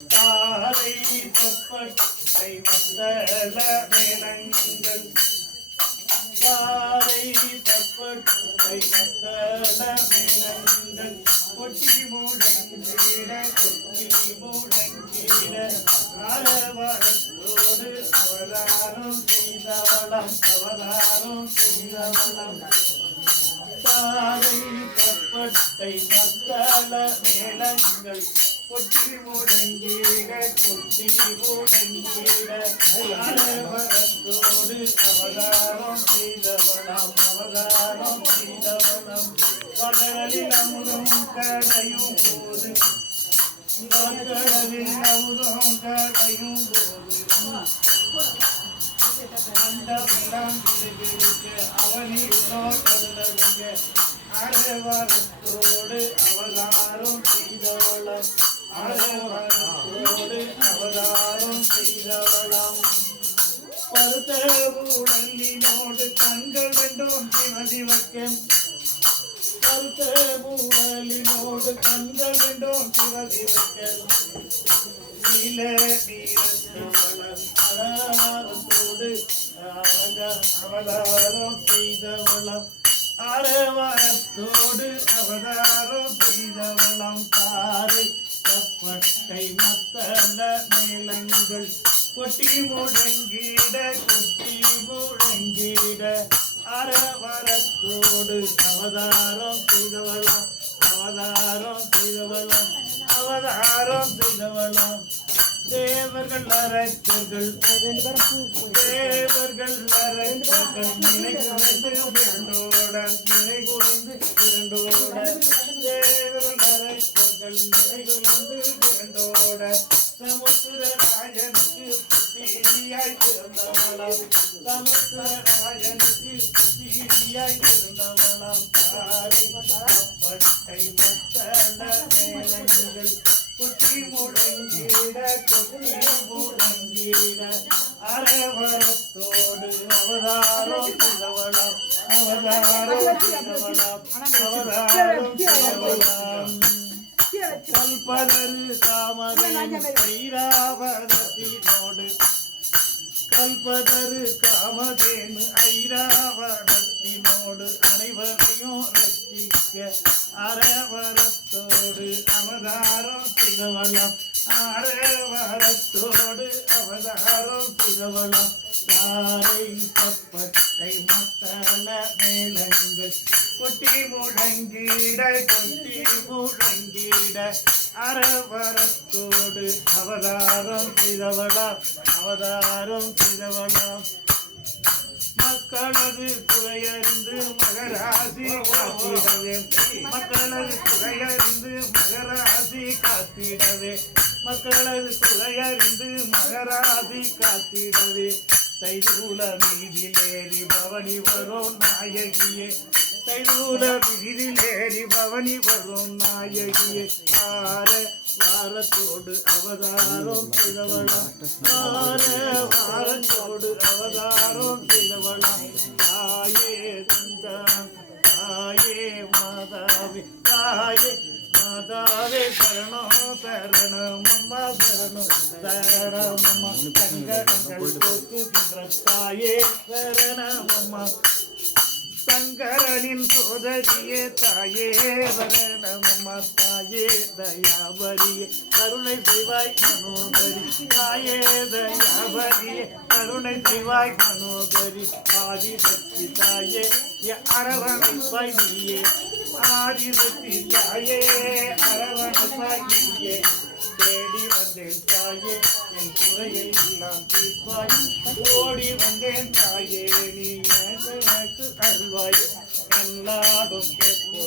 தாரை தப்பட்டை மத்தள மேளங்கள் தாரை தப்பட்டை மத்தள மேளங்கள் கொட்டி முழங்கிட ஆரவாரத்தோடு அவதாரம் செய்தவளம் தாரை தப்பட்டை மத்தள மேளங்கள் கொட்டி முழங்கிட ஆரவாரத்தோடு அவதாரம் செய்தவளம் பகலில் அமுதம் கடையும் போது கடலில் அமுதம் கடையும் போது அந்த வெள்ளம் விழுகிருக்கு அவனில் நோட்டங்க அரவாரத்தோடு அவதாரம் செய்தவளம் பருத்த ஊழலினோடு கண்கள் ரெண்டும் சிவதிவக்கம் பருத்த ஊழலினோடு கண்கள் ரெண்டும் சிவதிவக்கம் நீல நீரத்தவளம் அலவாரத்தோடு அவதாரம் செய்தவளம் அரவாரத்தோடு அவதாரம் செய்தவளம் தாரை தப்பட்டை மத்தள மேளங்கள் கொட்டி முழங்கிட அரவாரத்தோடு அவதாரம் செய்தவளம் தேவர்கள் அரக்கர்கள் நிலை குறைந்து இரண்டோட தேவர்கள் அரக்கர்கள் நிலை குறைந்து இரண்டோட சமுத்திர ராஜனுக்கு புத்திரியாய் பிறந்தவளம் தாரை பட்டை மத்தள மேளங்கள் கொட்டி முழங்கிட அரவரத்தோடு அவதாரம் கல்பதரு காமதேனு ஐராவணத்தினோடு அனைவரையும் ரட்சிக்க அரவரத்தோடு அவதாரம் செய்தவளம் தாரை தப்பட்டை மத்தள மேளங்கள் கொட்டி முழங்கிட அரவரத்தோடு அவதாரம் செய்தவளம் மக்களது குறையறிந்து மகராசி காத்திடவே தைதூல மீதிலேறி பவனி வரும் நாயகியே வாரத்தோடு அவதாரம் செய்தவளம் தாயே சரணமம்மா சங்கடங்கள் போக்குகின்ற தாயே சரணமம்மா சங்கரனின் சோதரியே தாயே வரணமம்மா தாயே தயாபரியே கருணை செய்வாய் மனோகரி தாயே தயாபரியே கருணை செய்வாய் மனோகரி ஆதிசக்தி தாயே அரவணைப்பாய் நீயே ஆதிசக்தி தாயே அரவணைப்பாய் நீயே தேடி வந்தேன் தாயே என் குறையை எல்லாம் தீர்ப்பாய் ஓடி வந்தேன் தாயே நீ எனக்கு அருள்வாய் எல்லாரும் எப்பொழுது